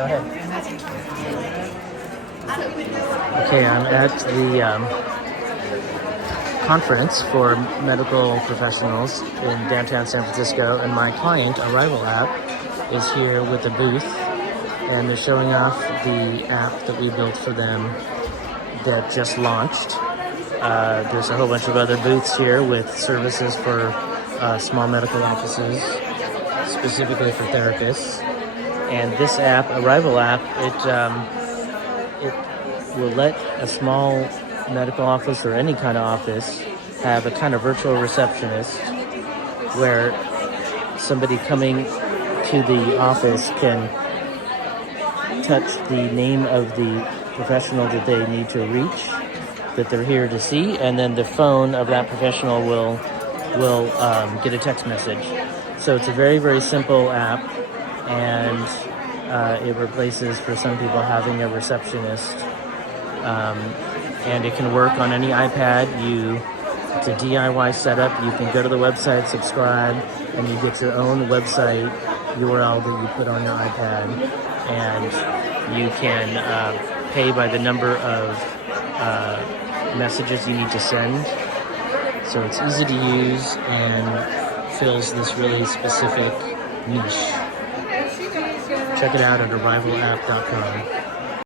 Go ahead. Okay, I'm at the conference for medical professionals in downtown San Francisco, and my client, ArrivalApp, is here with a booth, and they're showing off the app that we built for them that just launched. There's a whole bunch of other booths here with services for small medical offices, specifically for therapists. And this app, ArrivalApp, it will let a small medical office or any kind of office have a kind of virtual receptionist where somebody coming to the office can touch the name of the professional that they need to reach, that they're here to see, and then the phone of that professional will get a text message. So it's a very, very simple app, and it replaces, for some people, having a receptionist, and it can work on any iPad. It's a DIY setup. You can go to the website, subscribe, and you get your own website URL that you put on your iPad, and you can pay by the number of messages you need to send. So it's easy to use and fills this really specific niche. Check it out at ArrivalApp.com.